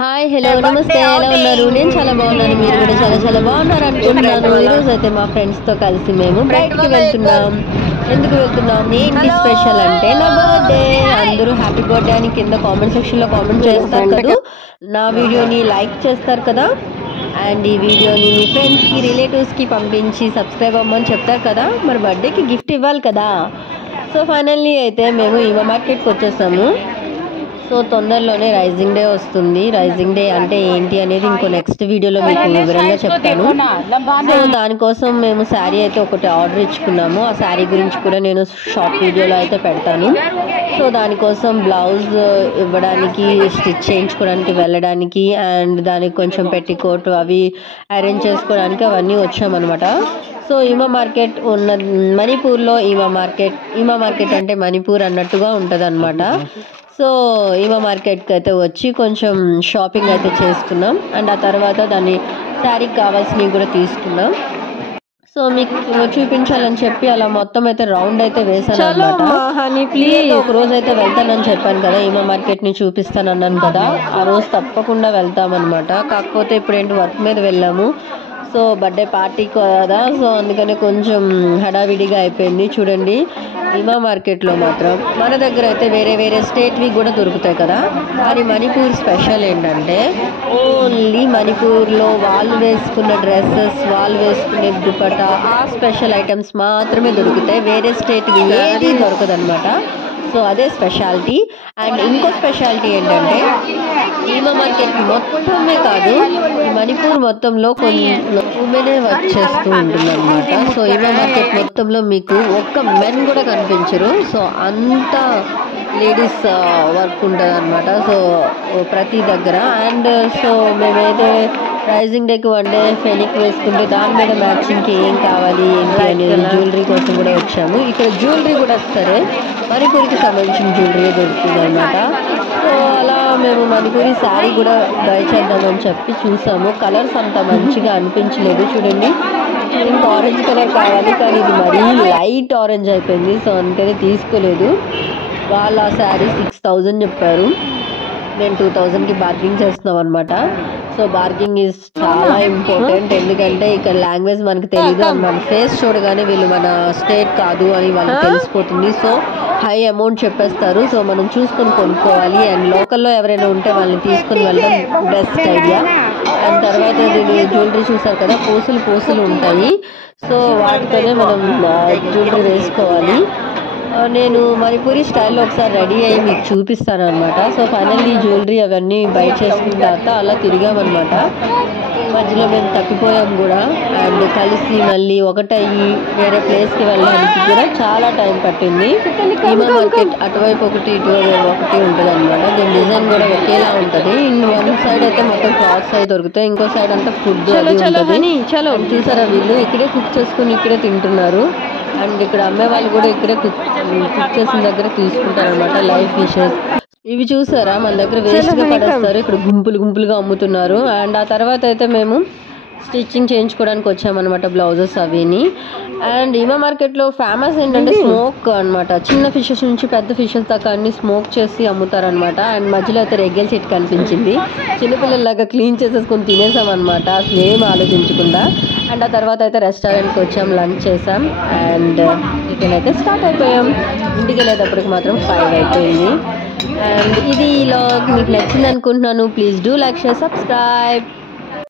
Hi hello నమస్తే ఎలా ఉన్నారు? నేను చాలా బాగున్నాను, మీరు కూడా చాలా బాగున్నారు అనుకుంటున్నాను. ఈరోజు అయితే మా ఫ్రెండ్స్తో కలిసి మేము బయటికి వెళ్తున్నాం. ఎందుకు వెళ్తున్నాం, ఏంటి స్పెషల్ అంటే నా బర్త్డే. అందరూ హ్యాపీ బర్త్డే అని కింద కామెంట్ సెక్షన్లో కామెంట్ చేస్తారు కదా, నా వీడియోని లైక్ చేస్తారు కదా, అండ్ ఈ వీడియోని మీ ఫ్రెండ్స్కి రిలేటివ్స్కి పంపించి సబ్స్క్రైబ్ అవ్వమని చెప్తారు కదా. మరి బర్త్డేకి గిఫ్ట్ ఇవ్వాలి కదా. సో ఫైనల్లీ అయితే మేము ఈవా మార్కెట్కి వచ్చేసాము. సో తొందరలోనే రైజింగ్ డే వస్తుంది. రైజింగ్ డే అంటే ఏంటి అనేది ఇంకో నెక్స్ట్ వీడియోలో మీకు వివరంగా చెప్తాను. సో దానికోసం మేము శారీ అయితే ఒకటి ఆర్డర్ ఇచ్చుకున్నాము. ఆ శారీ గురించి కూడా నేను షార్ట్ వీడియోలో అయితే పెడతాను. సో దానికోసం బ్లౌజ్ ఇవ్వడానికి, స్టిచ్ చేయించుకోవడానికి వెళ్ళడానికి, అండ్ దానికి కొంచెం పెట్టికోట్ అవి అరేంజ్ చేసుకోవడానికి అవన్నీ వచ్చామన్నమాట. సో ఈమా మార్కెట్ ఉన్న మణిపూర్లో ఈమా మార్కెట్ అంటే మణిపూర్ అన్నట్టుగా ఉంటుంది అనమాట. సో ఈమా మార్కెట్కి అయితే వచ్చి కొంచెం షాపింగ్ అయితే చేసుకున్నాం. అండ్ ఆ తర్వాత దాన్ని శారీకి కావాల్సినవి కూడా తీసుకున్నాం. సో మీకు చూపించాలని చెప్పి అలా మొత్తం అయితే రౌండ్ అయితే వేసాను అనమాట. ప్లీజ్ ఒక రోజు అయితే వెళ్తానని చెప్పాను కదా, ఈమా మార్కెట్ని చూపిస్తాను అన్నాను కదా, ఆ రోజు తప్పకుండా వెళ్తామన్నమాట. కాకపోతే ఇప్పుడు ఏంటి వర్క్ మీద వెళ్ళాము. సో బర్త్డే పార్టీ కదా, సో అందుకని కొంచెం హడావిడిగా అయిపోయింది. చూడండి ఈమా మార్కెట్లో మాత్రం మన దగ్గర అయితే వేరే స్టేట్వి కూడా దొరుకుతాయి కదా, కానీ మణిపూర్ స్పెషల్ ఏంటంటే ఓన్లీ మణిపూర్లో వాళ్ళు వేసుకున్న డ్రెస్సెస్, వాళ్ళు వేసుకునే దుపట్టా, ఆ స్పెషల్ ఐటమ్స్ మాత్రమే దొరుకుతాయి. వేరే స్టేట్వి ఏది దొరకదు అనమాట. సో అదే స్పెషాలిటీ. అండ్ ఇంకో స్పెషాలిటీ ఏంటంటే ఈమా మార్కెట్ మొత్తమే కాదు, మణిపూర్ మొత్తంలో కొన్ని ఉమెనే వర్క్ చేస్తూ ఉంటుంది అనమాట. సో ఈమా మార్కెట్ మొత్తంలో మీకు ఒక్క మెన్ కూడా కనిపించరు. సో అంత లేడీస్ వర్క్ ఉంటుంది అనమాట. సో ప్రతి దగ్గర. అండ్ సో మేమైతే రైజింగ్ డేకి వన్ డే ఫెనిక్ వేసుకుంటే దాని మీద మ్యాచింగ్కి ఏం కావాలి ఏంటి అనేది జ్యువెలరీ కోసం కూడా వచ్చాము. ఇక్కడ జ్యువెలరీ కూడా సరే మణిపూర్కి సంబంధించిన జ్యువెలరీ దొరుకుతుంది అనమాట. సో అలా మేము మణిపూరి శారీ కూడా బై చేద్దామని చెప్పి చూసాము. కలర్స్ అంత మంచిగా అనిపించలేదు. చూడండి ఇంకా ఆరెంజ్ కలర్ కావాలి, కానీ ఇది మరీ లైట్ ఆరెంజ్ అయిపోయింది. సో అందుకని తీసుకోలేదు. వాళ్ళు ఆ శారీ 6000 చెప్పారు. మేము 2000కి బార్గింగ్ చేస్తున్నాం అనమాట. సో బార్గింగ్ ఈజ్ చాలా ఇంపార్టెంట్. ఎందుకంటే ఇక్కడ లాంగ్వేజ్ మనకు తెలియదు, మన ఫేస్ చూడగానే వీళ్ళు మన స్టేట్ కాదు అని వాళ్ళకి తెలిసిపోతుంది. సో హై అమౌంట్ చెప్పేస్తారు. సో మనం చూసుకొని కొనుక్కోవాలి. అండ్ లోకల్లో ఎవరైనా ఉంటే వాళ్ళని తీసుకొని వెళ్ళడం బెస్ట్ ఐడియా. అండ్ తర్వాత దీని జ్యువెలరీ చూసారు కదా, పూసలు ఉంటాయి. సో వాటితోనే మనం జ్యువెలరీ వేసుకోవాలి. నేను మణిపూరి స్టైల్లో ఒకసారి రెడీ అయ్యి మీకు చూపిస్తాను అనమాట. సో ఫైనల్లీ జ్యువెలరీ అవన్నీ బై చేసుకున్న తర్వాత అలా తిరిగామన్నమాట. మధ్యలో మేము తప్పిపోయాం కూడా. అండ్ కలిసి మళ్ళీ ఒకటయ్యి వేరే ప్లేస్కి వెళ్ళడానికి కూడా చాలా టైం పట్టింది. ఈమా మార్కెట్ అటువైపు ఒకటి ఇటువైపు ఒకటి ఉంటుంది అనమాట. దీని డిజైన్ కూడా ఒకేలా ఉంటుంది. వన్ సైడ్ అయితే మొత్తం క్లాత్స్ అవి దొరుకుతాయి, ఇంకో సైడ్ అంతా ఫుడ్ ఉంటుంది. చూసారా వీళ్ళు ఇక్కడే కుక్ చేసుకుని ఇక్కడే తింటున్నారు. అండ్ ఇక్కడ అమ్మే వాళ్ళు కూడా ఇక్కడే కుక్ చేసిన దగ్గర తీసుకుంటారు అనమాట. లైవ్ ఫిషెస్ ఇవి చూసారా మన దగ్గర వేస్ట్గా పడేస్తారు, ఇక్కడ గుంపులుగా అమ్ముతున్నారు. అండ్ ఆ తర్వాత అయితే మేము స్టిచ్చింగ్ చేయించుకోవడానికి వచ్చామన్నమాట, బ్లౌజెస్ అవిని. అండ్ ఈమా మార్కెట్లో ఫేమస్ ఏంటంటే స్మోక్ అనమాట. చిన్న ఫిషెస్ నుంచి పెద్ద ఫిషెస్ దాకా అన్ని స్మోక్ చేసి అమ్ముతారనమాట. అండ్ మధ్యలో అయితే రెగ్గెల్ చెట్టు కనిపించింది. చిన్నపిల్లలాగా క్లీన్ చేసేసుకొని తినేసాం అనమాట, అసలు ఏం ఆలోచించకుండా. అండ్ ఆ తర్వాత అయితే రెస్టారెంట్కి వచ్చాం, లంచ్ చేసాం. అండ్ రిటర్న్ అయితే స్టార్ట్ అయిపోయాం. ఇంటికి వెళ్ళేటప్పటికి మాత్రం 5 అయిపోయింది. అండ్ ఇది వ్లాగ్ మీకు నచ్చింది అనుకుంటున్నాను. Please do like, share, subscribe.